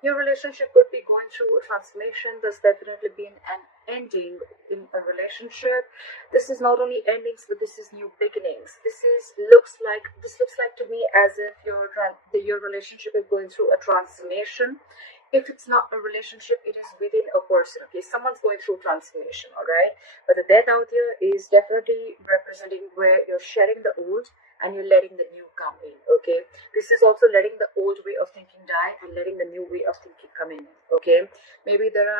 Your relationship could be going through a transformation. There's definitely been an ending in a relationship. This is not only endings, but this is new beginnings. This looks like to me as if your relationship is going through a transformation. If it's not a relationship, it is within a person. Okay, someone's going through transformation. All right, but the death out here is definitely representing where you're shedding the old and you're letting the new come in. Okay, this is also letting the old way of thinking die and letting the new way of thinking come in. Okay, maybe there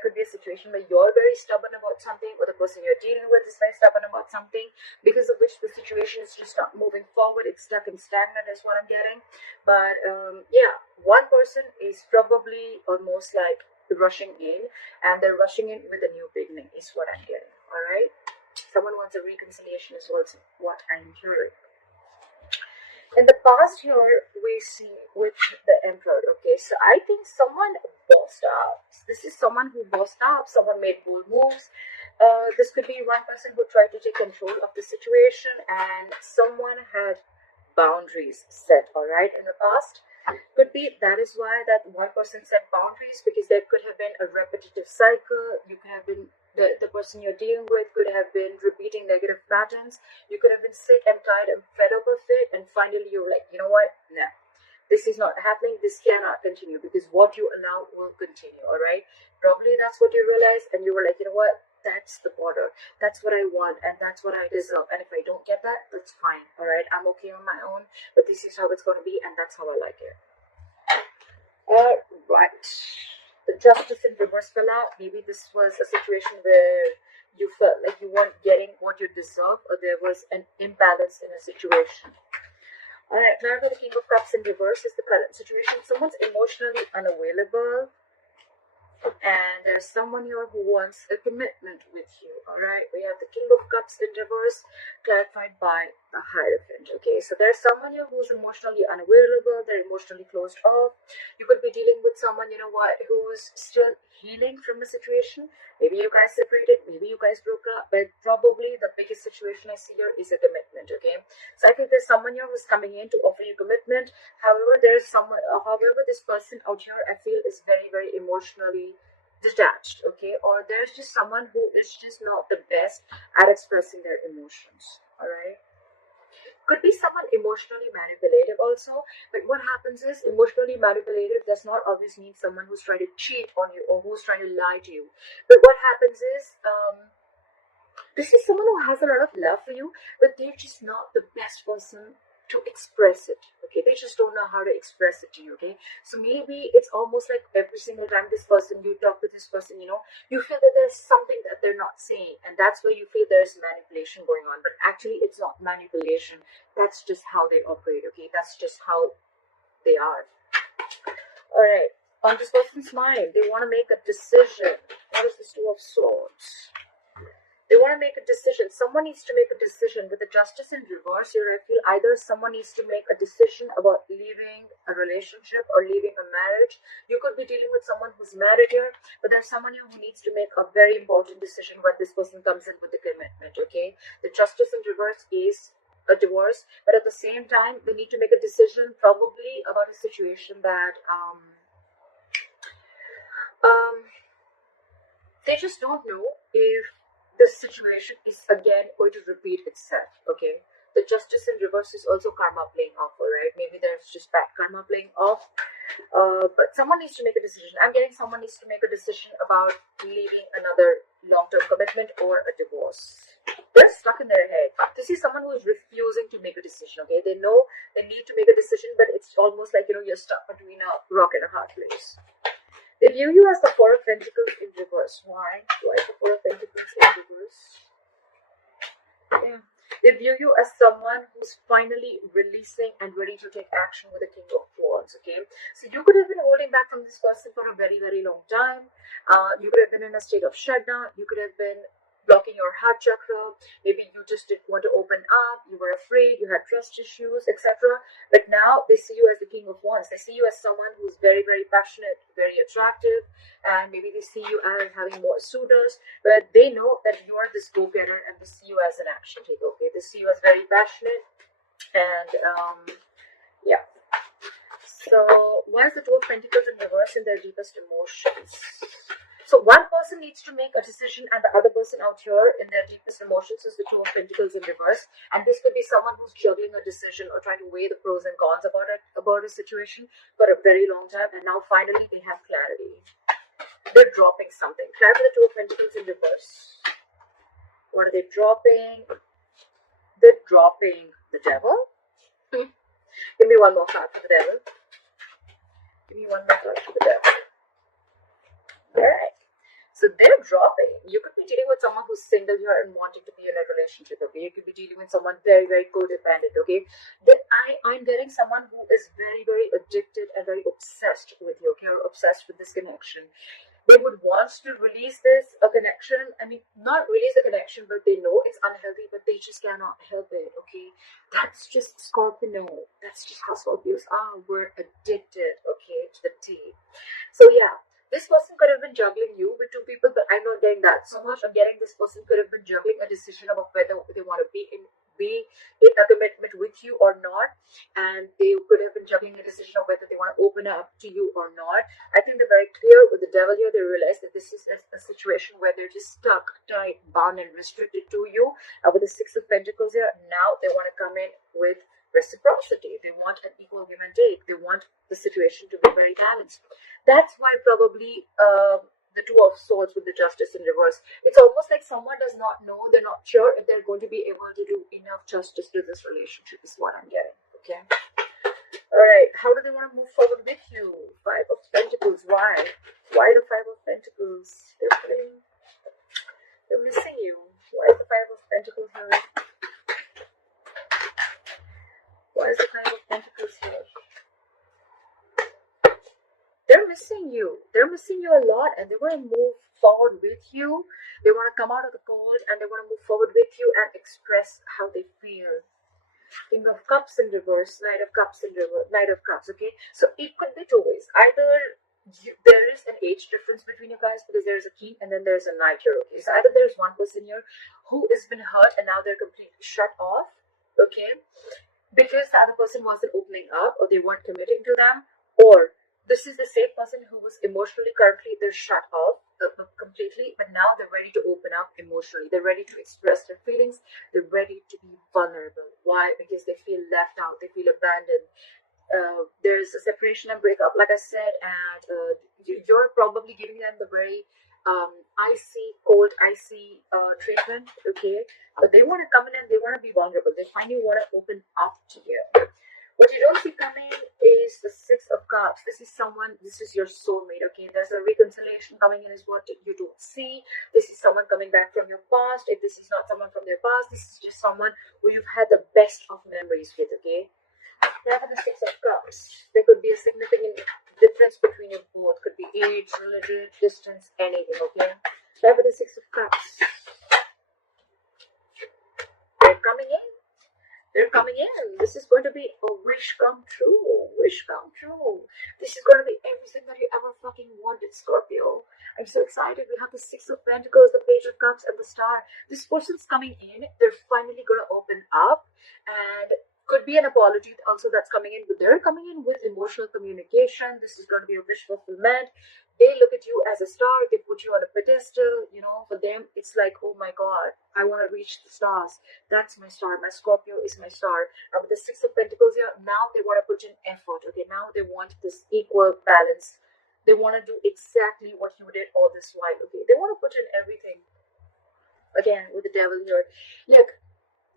could be a situation where you're very stubborn about something, or the person you're dealing with is very stubborn about something, because of which the situation is just not moving forward. It's stuck and stagnant is what I'm getting. But yeah, one person is probably almost like rushing in, and they're rushing in with a new beginning is what I'm getting. All right, someone wants a reconciliation is also what I'm hearing. In the past here, we see with the emperor. Okay, so I think someone bossed up. This is someone who bossed up. Someone made bold moves. This could be one person who tried to take control of the situation, and someone had boundaries set. All right, in the past. Could be that is why that one person set boundaries, because there could have been a repetitive cycle. You could have been the person you're dealing with could have been repeating negative patterns. You could have been sick and tired and fed up of it, and finally you're like, you know what? No, this is not happening. This cannot continue, because what you allow will continue. All right. Probably that's what you realized, and you were like, you know what? That's the border. That's what I want, and that's what I deserve. And if I don't get that, that's fine. All right. I'm okay on my own, but this is how it's going to be, and that's how I like it. All right. The justice in reverse fell out. Maybe this was a situation where you felt like you weren't getting what you deserve, or there was an imbalance in a situation. All right, now the King of Cups in reverse is the current situation. Someone's emotionally unavailable, and there's someone here who wants a commitment with you. All right, we have the King of Cups in reverse, clarified by the Hierophant. Okay, so there's someone here who's emotionally unavailable. They're emotionally closed off. You could be dealing with someone, you know what, who's still healing from a situation. Maybe you guys separated, maybe you guys broke up, but probably the biggest situation I see here is a commitment. Okay, so I think there's someone here who's coming in to offer you commitment. However, this person out here I feel is very, very emotionally detached. Okay, or there's just someone who is just not the best at expressing their emotions. All right, could be someone emotionally manipulative also. But what happens is, emotionally manipulative does not always mean someone who's trying to cheat on you or who's trying to lie to you. But what happens is, this is someone who has a lot of love for you, but they're just not the best person to express it. Okay, they just don't know how to express it to you. Okay, so maybe it's almost like every single time this person you talk to this person, you feel that there's something that they're not saying, and that's where you feel there's manipulation going on. But actually, it's not manipulation. That's just how they operate. Okay, that's just how they are. All right. On this person's mind, they want to make a decision. What is this Two of Swords? They want to make a decision. Someone needs to make a decision. With the justice in reverse here, I feel either someone needs to make a decision about leaving a relationship or leaving a marriage. You could be dealing with someone who's married here, but there's someone here who needs to make a very important decision when this person comes in with the commitment. Okay, the justice in reverse is a divorce, but at the same time they need to make a decision probably about a situation that um they just don't know if this situation is again going to repeat itself. Okay, the justice in reverse is also karma playing off. All right, maybe there's just bad karma playing off. But someone needs to make a decision. I'm getting someone needs to make a decision about leaving another long-term commitment or a divorce. They're stuck in their head. This is someone who is refusing to make a decision. Okay, they know they need to make a decision, but it's almost like you're stuck between a rock and a hard place. They view you as the Four of Pentacles in reverse. Why do I have the Four of Pentacles in reverse? Yeah. They view you as someone who's finally releasing and ready to take action with the King of Wands. Okay, so you could have been holding back from this person for a very, very long time. You could have been in a state of shutdown. You could have been blocking your heart chakra. Maybe you just didn't want to open up. You were afraid. You had trust issues, etc. But now they see you as the King of Wands. They see you as someone who's very, very passionate, very attractive, and maybe they see you as having more suitors. But they know that you are this go-getter, and they see you as an action taker. Okay, they see you as very passionate, and yeah. So why is the Two of Pentacles in reverse in their deepest emotions? So one person needs to make a decision and the other person out here in their deepest emotions is the Two of Pentacles in reverse. And this could be someone who's juggling a decision or trying to weigh the pros and cons about a situation for a very long time. And now finally they have clarity. They're dropping something. Clarity the Two of Pentacles in reverse. What are they dropping? They're dropping the Devil. Give me one more card for the Devil. Give me one more card for the Devil. Alright. So they're dropping. You could be dealing with someone who's single here and wanting to be in a relationship, okay? You could be dealing with someone very, very codependent, okay? Then I'm getting someone who is very, very addicted and very obsessed with you, okay? Or obsessed with this connection. They would want to release a connection. I mean, not release the connection, but they know it's unhealthy, but they just cannot help it, okay? That's just Scorpio. That's just how Scorpios are. We're addicted, okay, to the T. So yeah. This person could have been juggling you with two people, but I'm not getting that so much. I'm getting this person could have been juggling a decision about whether they want to be in a commitment with you or not. And they could have been juggling a decision of whether they want to open up to you or not. I think they're very clear with the Devil here. They realize that this is a situation where they're just stuck, tight, bound, and restricted to you. And with the Six of Pentacles here, now they want to come in with reciprocity. They want an equal give and take. They want the situation to be very balanced. That's why probably the Two of Swords with the Justice in reverse. It's almost like someone does not know, they're not sure if they're going to be able to do enough justice to this relationship is what I'm getting, okay? Alright, how do they want to move forward with you? Five of Pentacles, why? Why the Five of Pentacles? They're missing you. Why is the Five of Pentacles here? Why is the Five of Pentacles here? They're missing you. They're missing you a lot and they want to move forward with you. They want to come out of the cold and they want to move forward with you and express how they feel. King of Cups in reverse, Knight of Cups in reverse, Knight of Cups, okay? So it could be two ways. Either there is an age difference between you guys because there's a king and then there's a knight here, okay? So either there's one person here who has been hurt and now they're completely shut off, okay? Because the other person wasn't opening up or they weren't committing to them, or this is the same person who was emotionally currently they're shut off completely, but now they're ready to open up emotionally. They're ready to express their feelings. They're ready to be vulnerable. Why? Because they feel left out. They feel abandoned. There's a separation and breakup, like I said, and you're probably giving them the very icy treatment, okay? But they want to come in and they want to be vulnerable. They finally want to open up to you. What you don't see coming is the Six of Cups. This is your soulmate, okay? There's a reconciliation coming in is what you don't see. This is someone coming back from your past. If this is not someone from their past, this is just someone who you've had the best of memories with, okay? Now for the Six of Cups, there could be a significant difference between you both. Could be age, religion, distance, anything, okay? Now for the Six of Cups. They're coming in. They're coming in. This is going to be a wish come true. Wish come true. This is going to be everything that you ever fucking wanted, Scorpio. I'm so excited. We have the Six of Pentacles, the Page of Cups, and the Star. This person's coming in. They're finally going to open up. And could be an apology also that's coming in. But they're coming in with emotional communication. This is going to be a wish fulfillment. They look at you as a star. They put you on a pedestal. You know, for them, it's like, oh my God, I want to reach the stars. That's my star. My Scorpio is my star. And with the Six of Pentacles here, now they want to put in effort. Okay, now they want this equal balance. They want to do exactly what you did all this while. Okay, they want to put in everything. Again, with the Devil here. Look,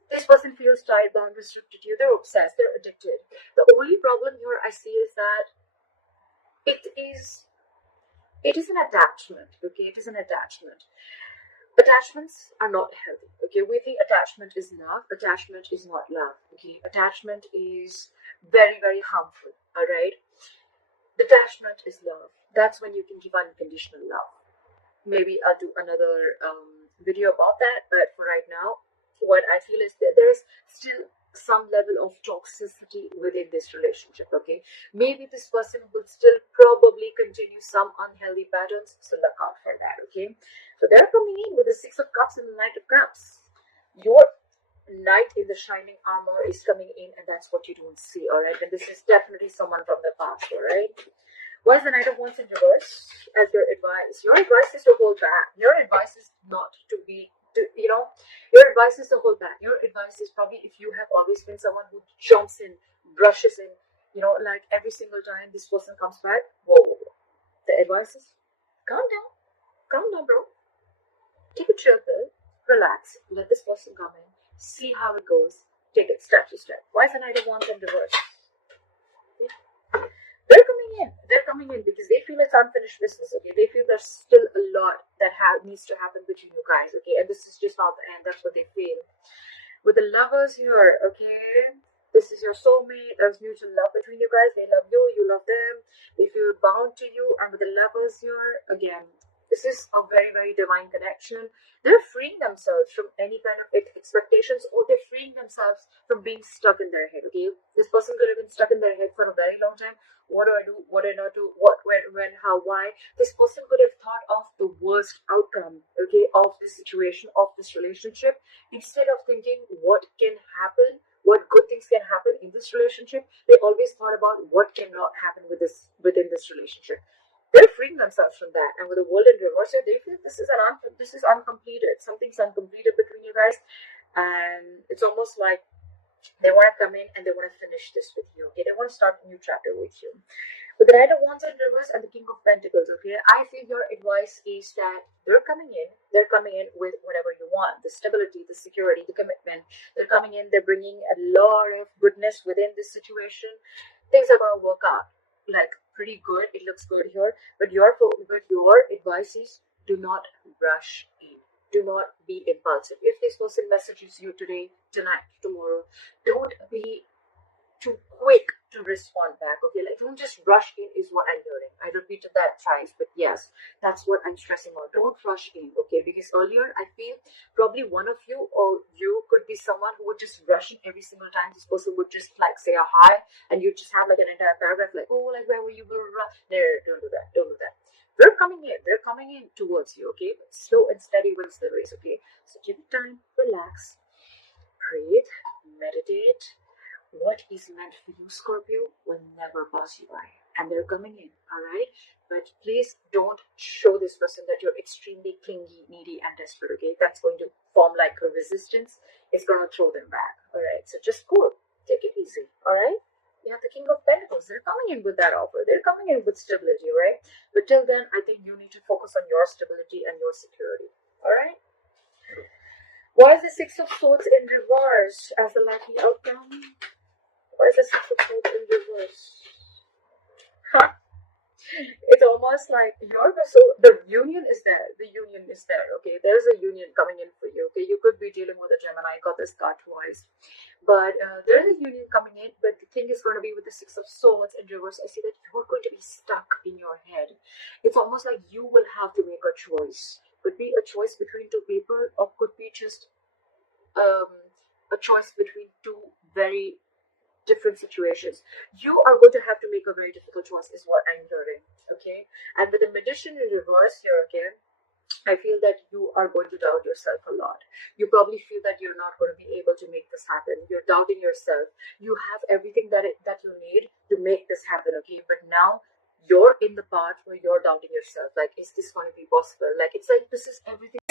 this person feels tied, bound, restricted to you. They're obsessed. They're addicted. The only problem here I see is that it is an attachment, okay? It is an attachment. Attachments are not healthy, okay? We think attachment is love. Attachment is not love, okay? Attachment is very, very harmful, all right? Detachment is love. That's when you can give unconditional love. Maybe I'll do another video about that, but for right now, what I feel is that there is still some level of toxicity within this relationship, okay? Maybe this person will still probably continue some unhealthy patterns, so look out for that, okay? So they're coming in with the Six of Cups and the Knight of Cups. Your knight in the shining armor is coming in, and that's what you don't see, all right? And this is definitely someone from the past, all right? Why is the Knight of Wands in reverse as your advice? Your advice is to hold back. Your advice is not to be, your advice is to hold back. Your advice is probably if you have always been someone who jumps in, brushes in, like every single time this person comes back, whoa. The advice is calm down, bro. Take a chill pill, relax, let this person come in, see how it goes, take it step to step. Why is the Knight of Wands in reverse? They're coming in because they feel it's unfinished business, okay? They feel there's still a lot that needs to happen between you guys, okay? And this is just not the end. That's what they feel. With the lovers here, okay? This is your soulmate. There's mutual love between you guys. They love you. You love them. They feel bound to you. And with the lovers here, again, this is a very, very divine connection. They're freeing themselves from any kind of expectations, or they're freeing themselves from being stuck in their head, okay? This person could have been stuck in their head for a very long time. What do I do? What do I not do? What, when, how, why? This person could have thought of the worst outcome, okay, of this situation, of this relationship. Instead of thinking what can happen, what good things can happen in this relationship, they always thought about what cannot happen within this relationship. They're freeing themselves from that. And with the World in reverse, they feel this is uncompleted. Something's uncompleted between you guys. And it's almost like they want to come in and they want to finish this with you, okay? They want to start a new chapter with you. With the Knight of Wands in reverse and the King of Pentacles, okay? I feel your advice is that they're coming in with whatever you want. The stability, the security, the commitment. They're coming in, they're bringing a lot of goodness within this situation. Things are going to work out, like, pretty good. It looks good here. But your advice is do not rush in. Do not be impulsive. If this person messages you today, tonight, tomorrow, don't be too quick to respond back, okay? Like, don't just rush in is what I'm hearing. I repeated that twice, but yes, that's what I'm stressing on. Don't rush in, okay? Because earlier, I feel probably one of you or you could be someone who would just rush in every single time this person would just like say a hi, and you just have like an entire paragraph like, oh, like where were you? No, don't do that. Don't do that. They're coming in towards you, okay? But slow and steady wins the race, okay? So give it time, relax, breathe, meditate. What is meant for you, Scorpio, will never pass you by. And they're coming in, alright? But please don't show this person that you're extremely clingy, needy, and desperate, okay? That's going to form like a resistance. It's going to throw them back, alright? So just cool. Take it easy, alright? You have the King of Pentacles. They're coming in with that offer. They're coming in with stability, right? But till then, I think you need to focus on your stability and your security. All right? Why is the Six of Swords in reverse as the likely outcome? Why is the Six of Swords in reverse? Huh? It's almost like the union is there. The union is there, okay? There's a union coming in for you, okay? You could be dealing with a Gemini. I got this card twice. But there's a union coming in, but the thing is going to be with the Six of Swords in reverse. I see that you're going to be stuck in your head. It's almost like you will have to make a choice. Could be a choice between two people, or could be just a choice between two very different situations. You are going to have to make a very difficult choice is what I'm hearing, okay? And with the Magician in reverse here again, I feel that you are going to doubt yourself a lot. You probably feel that you're not going to be able to make this happen. You're doubting yourself. You have everything that you need to make this happen, okay? But now you're in the part where you're doubting yourself. Like, is this going to be possible? Like, it's like this is everything.